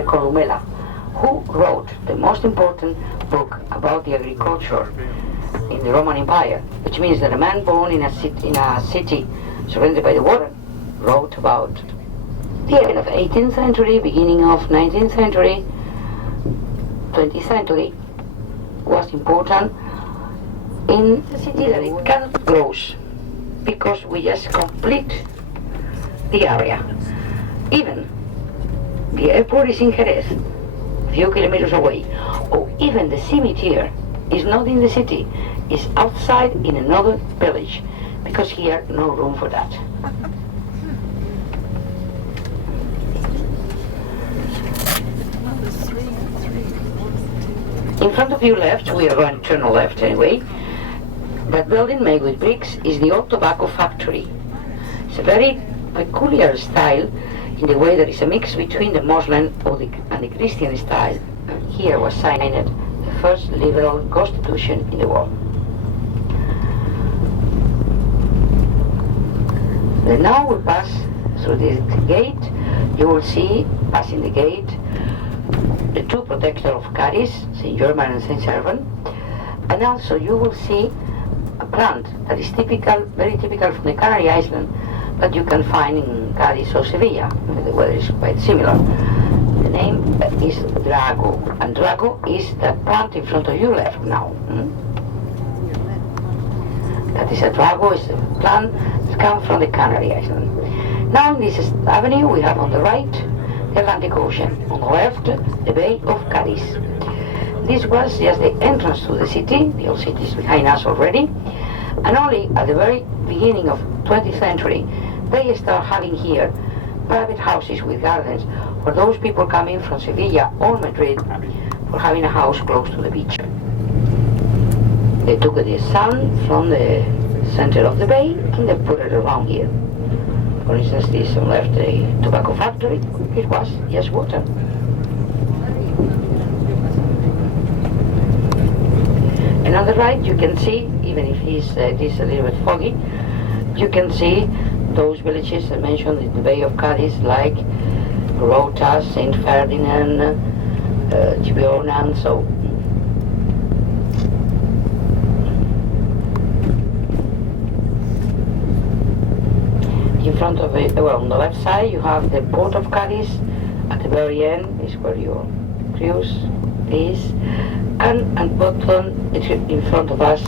Columella, who wrote the most important book about the agriculture in the Roman Empire, which means that a man born in a city surrounded by the water wrote about the end of 18th century, beginning of 19th century, 20th century was important in the city that it cannot grow because we just complete the area. Even the airport is in Jerez, a few kilometers away, or even the cemetery is not in the city, is outside in another village, because here no room for that. In front of you left, we are going to turn left anyway, that building made with bricks is the old tobacco factory. It's a very peculiar style in the way there is a mix between the Muslim and the Christian style. Here was signed the first liberal constitution in the world. Then now we pass through this gate. You will see, passing the gate, the two protectors of Cadiz, St. German and St. Servan, and also you will see a plant that is typical, very typical from the Canary Island, but you can find in Cadiz or Seville. The weather is quite similar. The name is Drago, and Drago is the plant in front of you left now. That is a Drago, is a plant that comes from the Canary Island. Now in this avenue we have on the right the Atlantic Ocean, on the left the Bay of Cadiz. This was just the entrance to the city. The old city is behind us already, and only at the very beginning of 20th century they start having here private houses with gardens for those people coming from Seville or Madrid for having a house close to the beach. They took the sun from the center of the bay and they put it around here. For instance, this on left, the tobacco factory, it was just water. And on the right you can see, even if it is a little bit foggy, you can see those villages I mentioned in the Bay of Cadiz, like Rota, St. Ferdinand, Gibeona, and so. In front of it, well, on the left side you have the port of Cadiz. At the very end is where your cruise is, and at bottom, in front of us,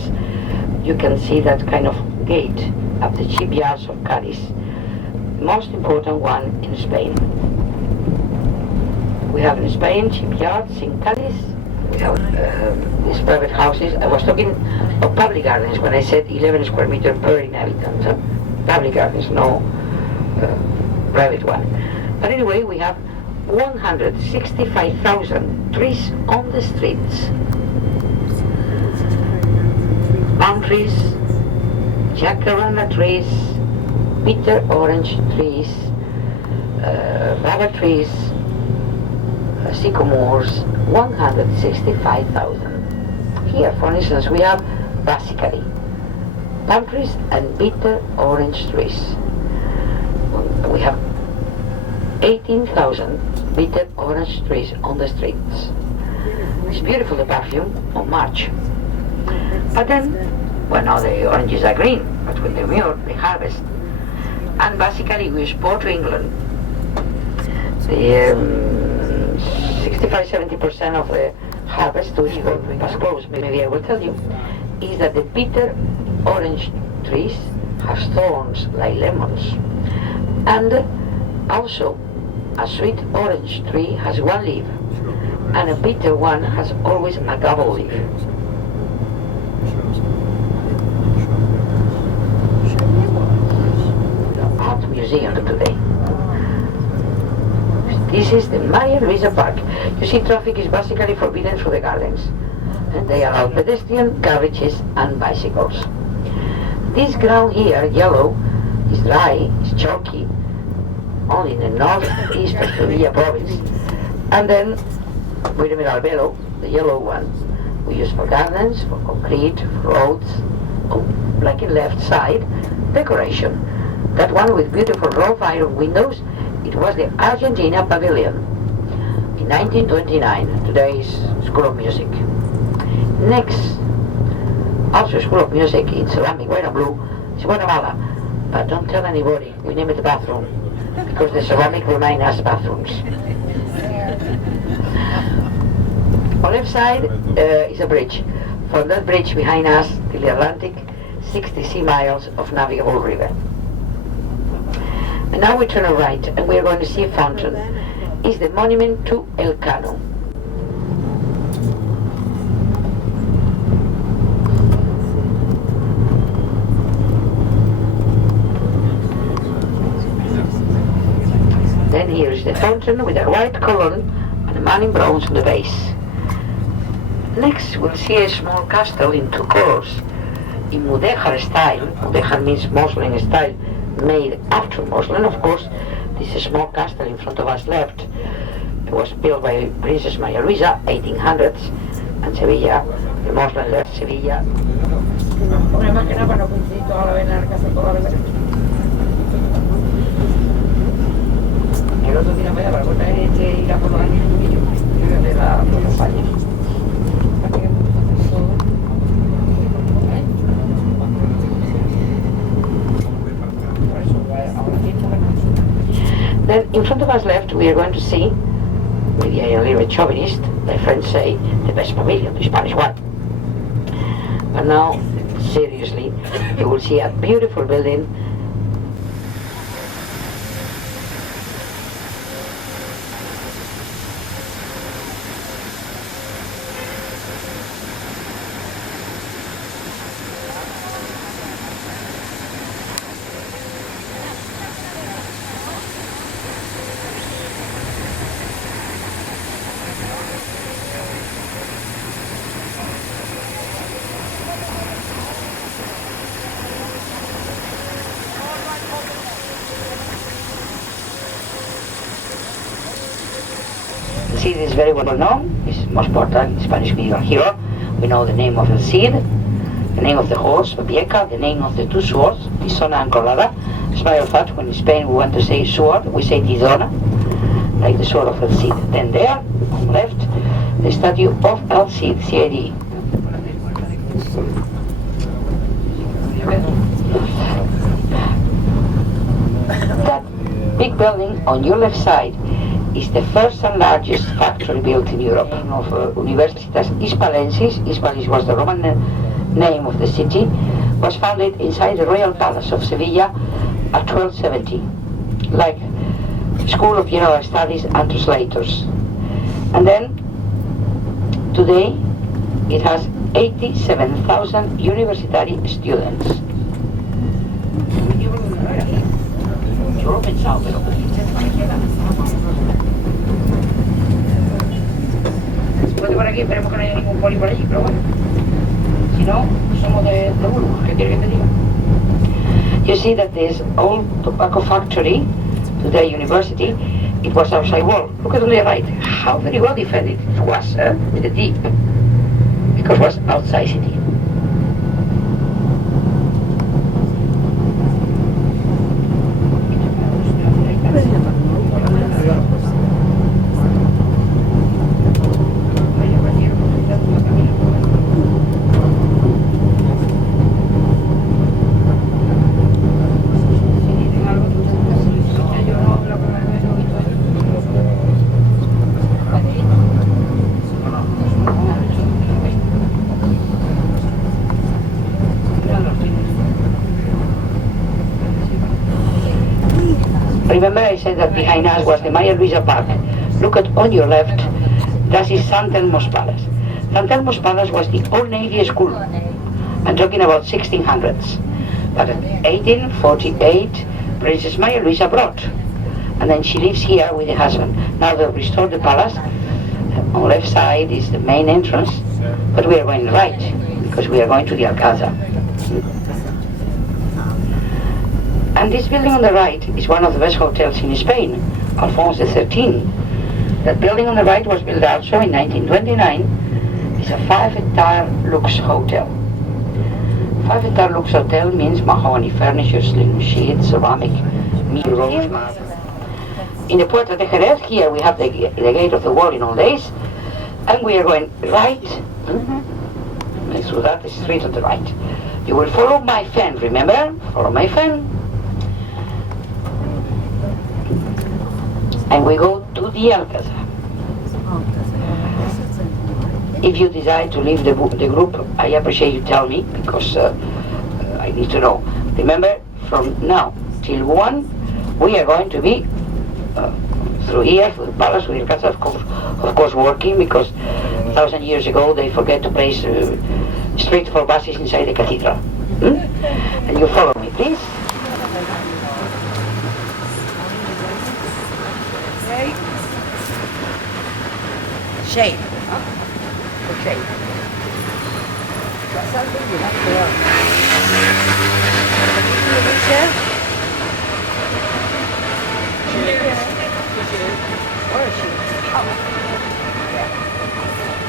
you can see that kind of gate of the shipyards of Cadiz, the most important one in Spain. We have in Spain shipyards in Cadiz. We have these private houses. I was talking of public gardens when I said 11 square meters per inhabitant. So public gardens, no private one. But anyway, we have 165,000 trees on the streets. Palm trees, jacaranda trees, bitter orange trees, rubber trees, sycamores, 165,000. Here, for instance, we have basically palm trees and bitter orange trees. We have 18,000 bitter orange trees on the streets. It's beautiful, the perfume of March. But then, well, now the oranges are green, but when they mature, they harvest. And basically we export to England. The 65-70% of the harvest, which was close, maybe I will tell you, is that the bitter orange trees have thorns like lemons. And also, a sweet orange tree has one leaf, and a bitter one has always a double leaf. Art museum today. This is the Maria Luisa Park. You see, traffic is basically forbidden through the gardens, and they allow pedestrian carriages and bicycles. This ground here, yellow, is dry, is chalky, only in the northeast of Seville province. And then, with the Mirabello, the yellow one, we use for gardens, for concrete, for roads, like in left side, decoration. That one with beautiful wrought iron windows, it was the Argentina Pavilion. in 1929. Today is School of Music. Next, also School of Music in ceramic, white and blue, is Guatemala. But don't tell anybody, we name it the bathroom, because the ceramic remain as bathrooms. On left side is a bridge. From that bridge behind us till the Atlantic, 60 miles of navigable river. And now we turn right and we're going to see a fountain. It's the monument to El Cano. Then here is the fountain with a white column and a man in bronze on the base. Next we'll see a small castle in two colors in Mudéjar style. Mudéjar means muslin style, made after muslin, of course. This is a small castle in front of us left. It was built by Princess Maria Luisa, 1800s, and Sevilla, the muslin left Sevilla. El otro tiene para allá, para cortar este ir a por los años de la España. Then in front of us left we are going to see, maybe I am a little bit chauvinist, my friends say the best pavilion, the Spanish one. But now, seriously, you will see a beautiful building. See, this is very well known. It's most important Spanish medieval hero. We know the name of El Cid, the name of the horse, Babieca, the name of the two swords, Tizona and Colada. As a matter of fact, when in Spain we want to say sword, we say Tizona, like the sword of El Cid. Then there, on the left, the statue of El Cid, C-I-D. That big building on your left side is the first and largest factory built in Europe. The name of Universitas Hispalensis, Hispalis was the Roman name of the city, was founded inside the Royal Palace of Sevilla at 1270, like School of General Studies and Translators. And then, today, it has 87,000 university students. Yo lo he pensado, pero por aquí, esperemos que no haya ningún poli por allí, pero bueno, si no, somos de Burgos, ¿qué quieres que te diga? You see that this old tobacco factory, today university, it was outside wall. Look at on the right, how very well defended it was with the deep, because it was outside city. Remember I said that behind us was the Maria Luisa Park. Look at on your left, that is Sant Elmo's Palace. Sant Elmo's Palace was the old Navy school. I'm talking about 1600s. But in 1848, Princess Maria Luisa brought. And then she lives here with her husband. Now they've restored the palace. On the left side is the main entrance, but we are going right, because we are going to the Alcázar. And this building on the right is one of the best hotels in Spain, Alfonso XIII. That building on the right was built also in 1929. It's a 5-hectare Lux hotel. 5-hectare Lux hotel means mahogany furniture, slim sheets, ceramic, mirrors. in the Puerta de Jerez. Here we have the gate of the wall in old days, and we are going right through that street on the right. You will follow my fan, remember? Follow my fan. And we go to the Alcazar. If you decide to leave the group, I appreciate you tell me, because I need to know. Remember, from now till 1, we are going to be through here, through the palace, with Alcazar, of course working, because 1,000 years ago they forget to place street for buses inside the cathedral. And you follow me, please. Okay. Shade. Okay. That's something you have to learn. Where is she? Oh. Yeah.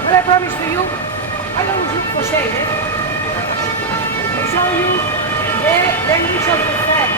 But I promise to you, I don't look for shade, eh? I show you the language of the fan.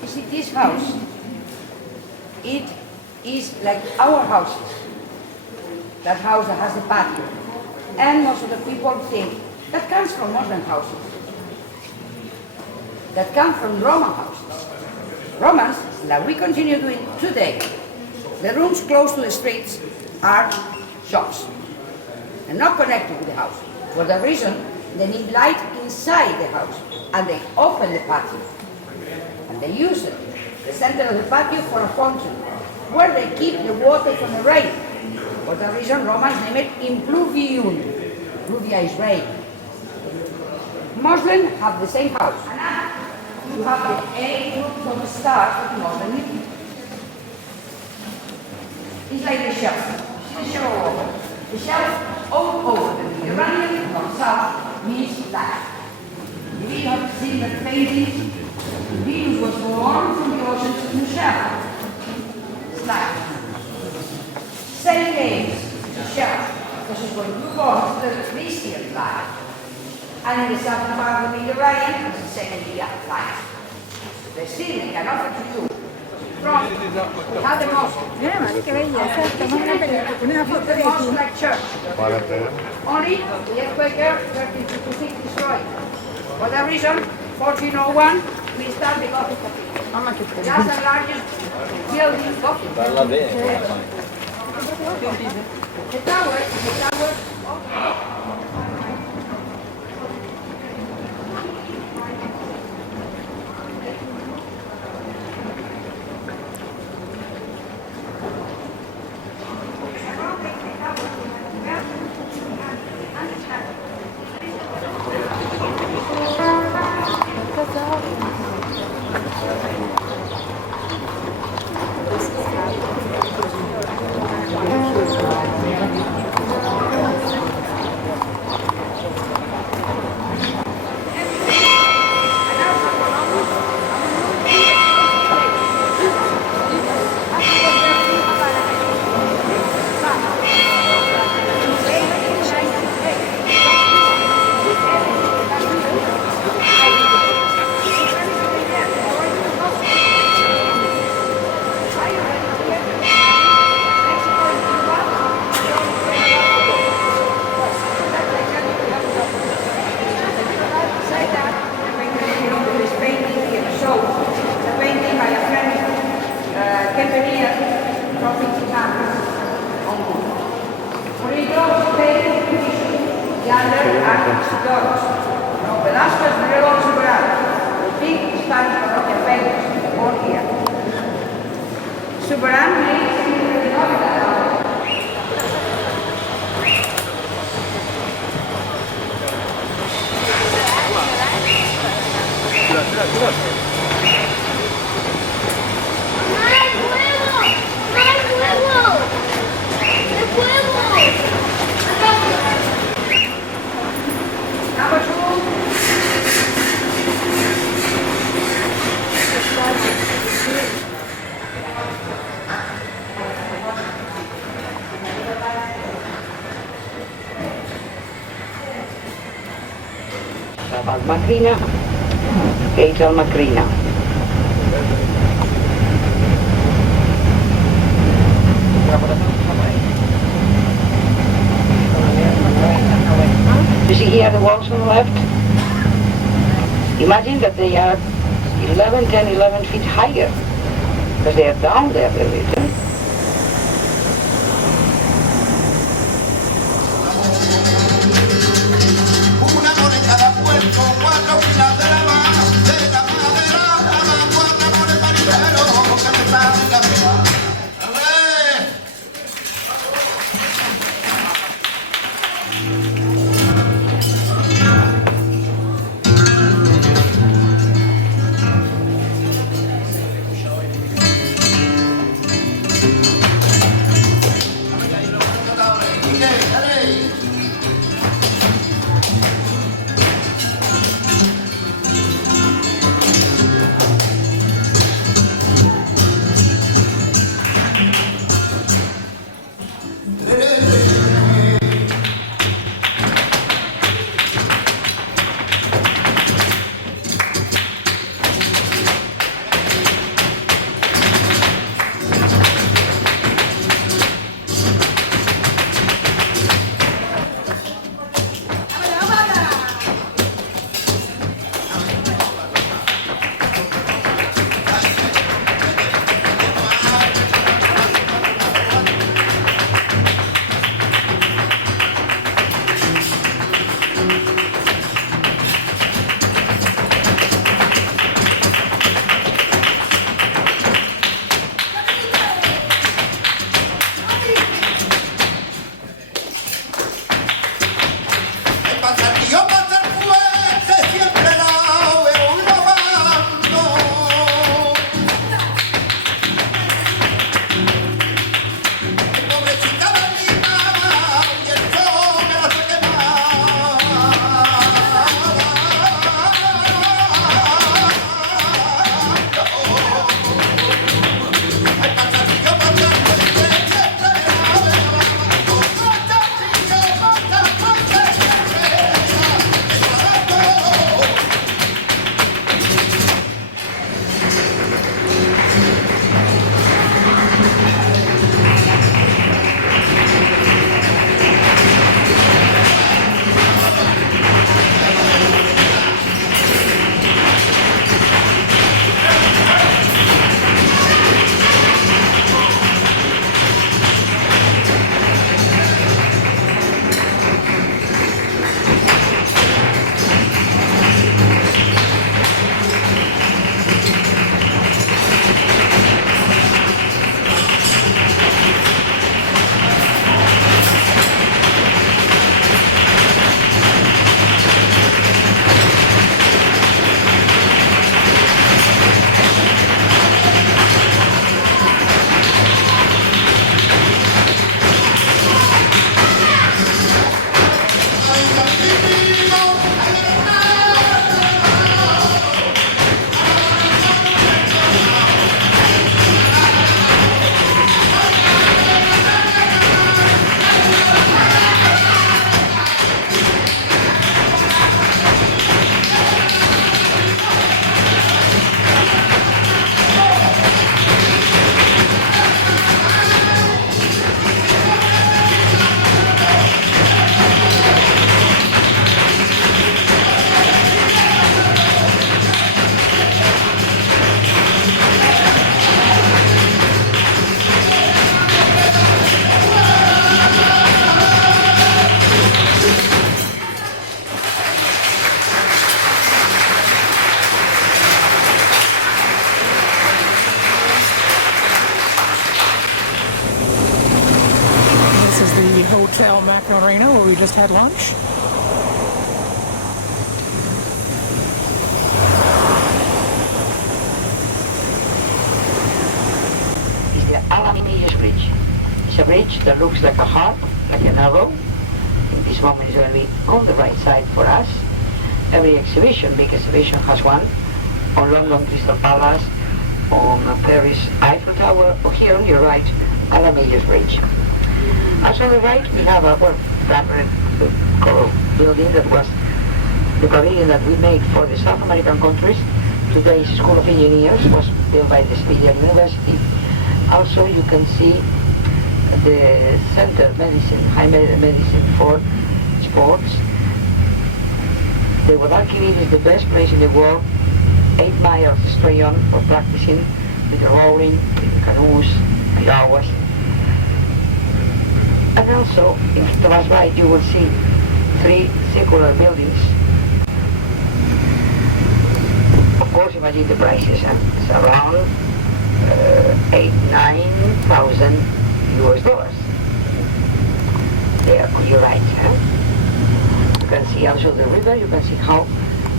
You see, this house, it is like our houses. That house that has a patio. And most of the people think that comes from modern houses. That come from Roman houses. Romans, like we continue doing today, the rooms close to the streets are shops and not connected with the house. For that reason, they need light inside the house, and they open the patio. And they use it, the center of the patio, for a fountain, where they keep the water from the rain. For that reason, Romans name it impluvium. Pluvia is rain. Muslims have the same house. You have the A group from the start of Muslim living. It's like the shelf. See the shelf over. The shelf all over the Mediterranean from south means that. You have seen the painting. Venus was born from the ocean to the shelf. It's like same names, the shelf, because it's going to go on to the Christian life. And in the southern part of the Mediterranean, it's the second year life. The ceiling can offer to you from how the most. Mira, más que belleza, estamos en una foto de aquí. Like church. Only the earthquaker 1356 destroyed. For that reason, 1401, we start the Gothic cathedral. That's the largest building Gothic. The tower. Doros. No, Velasco is the real old Soberano. The big Spanish parroquia famous, born here. Soberano means Macrina, Gatel Macrina. You see here the walls on the left? Imagine that they are 10, 11 feet higher, because they are down there a little. just had lunch? It's the Aluminium Bridge. It's a bridge that looks like a heart, like an arrow. In this moment it's going to be on the right side for us. Every exhibition, big exhibition, has one on London Crystal Palace, on Paris Eiffel Tower, or here on your right, Aluminium Bridge. Also on the right we have a coral building that was the pavilion that we made for the South American countries. Today's School of Engineers was built by the Seville University. Also you can see the center medicine, high medicine for sports. The Guadalquivir is the best place in the world, 8 miles straight on for practicing with rowing, with canoes, piraguas. And also, if to the right, you will see 3 circular buildings. Of course, imagine the prices, it's around 9,000 US dollars. There on your right. You can see also the river. You can see how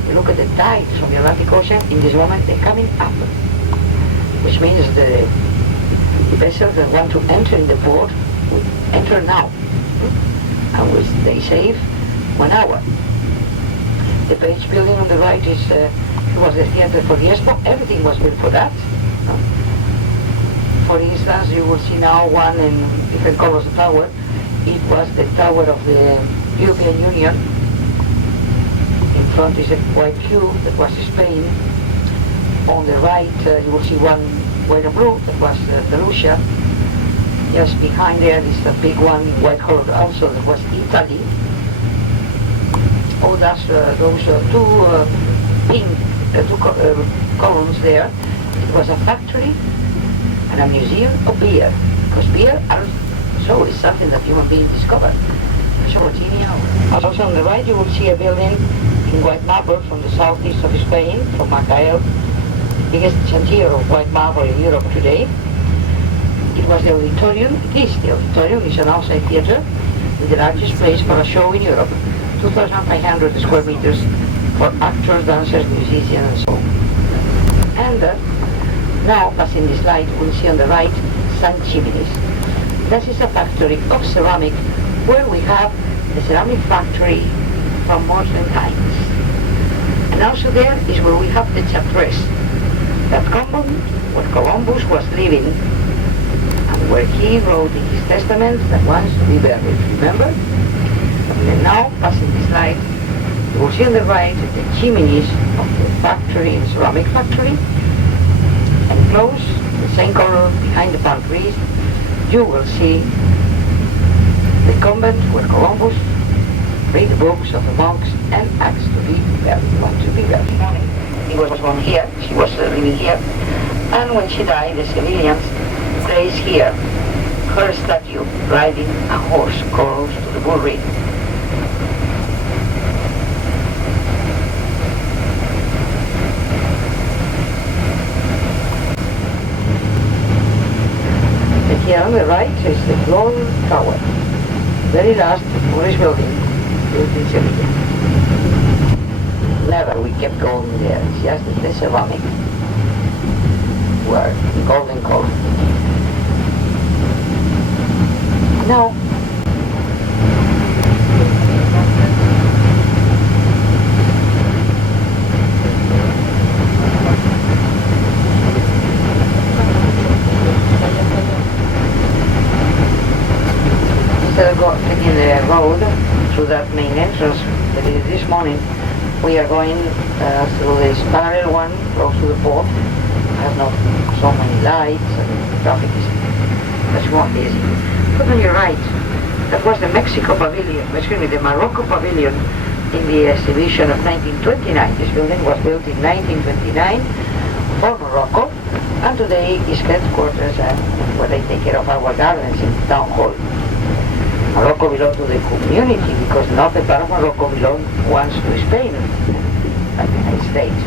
you look at the tides from the Atlantic Ocean. In this moment, they're coming up, which means the vessels that want to enter in the port will enter now, and which they save 1 hour. The Page building on the right is was the theater for the Expo. Everything was built for that. For instance, you will see now one in different colors of tower. It was the tower of the European Union. In front is a white cube that was Spain. On the right you will see one white and blue that was Lucia. Just behind there is a big one, white color also, that was Italy. Oh, that's those two pink columns there. It was a factory and a museum of beer, because beer also is something that human beings discovered. Also on the right you will see a building in white marble from the southeast of Spain, from Macael, biggest chantier of white marble in Europe today. It was the auditorium, it is the auditorium, it's an outside theater with the largest place for a show in Europe. 2,500 square meters for actors, dancers, musicians and so on. And now, passing this light, we'll see on the right some chimneys. This is a factory of ceramic where we have the ceramic factory from modern times. And also there is where we have the chapters, that convent where Columbus was living and where he wrote in his testament that wants to be buried, remember? And now, passing this light, you will see on the right the chimneys of the factory, the ceramic factory, and close, the same color behind the palm trees, you will see the convent where Columbus read the books of the monks and asked to be buried. He was born here, she was living here, and when she died, the civilians placed here her statue riding a horse close to the bull ring. Here on the right is the Globe Tower, very last Moorish building built in Seville. Never we kept going there, it's just the ceramic were golden color. Now, taking the road through that main entrance that is this morning, we are going through this parallel one close to the port. It has not so many lights and traffic is much more easy. But on your right, that was the Mexico Pavilion, excuse me, the Morocco Pavilion in the exhibition of 1929. This building was built in 1929 for Morocco, and today is headquarters where they take care of our gardens in Town Hall. Morocco belongs to the community because northern part of Morocco belongs once to Spain, like the United States.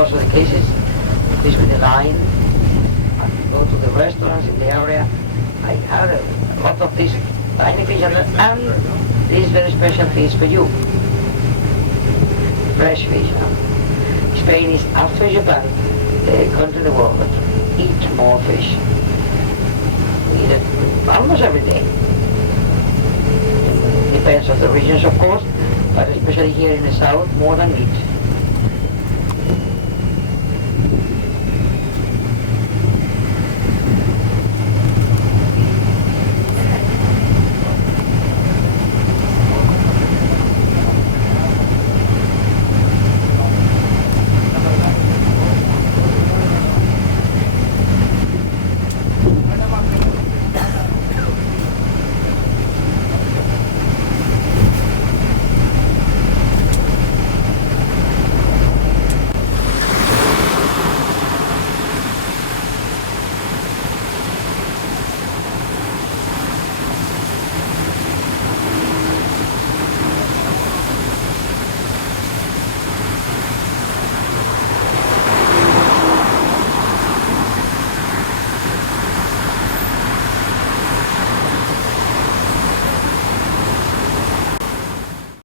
most of the cases, fish with a line. I go to the restaurants in the area. I have a lot of these tiny fish and this very special fish for you. Fresh fish. Spain is, after Japan, the country in the world that eat more fish. We eat it almost every day. It depends on the regions, of course, but especially here in the south, more than meat.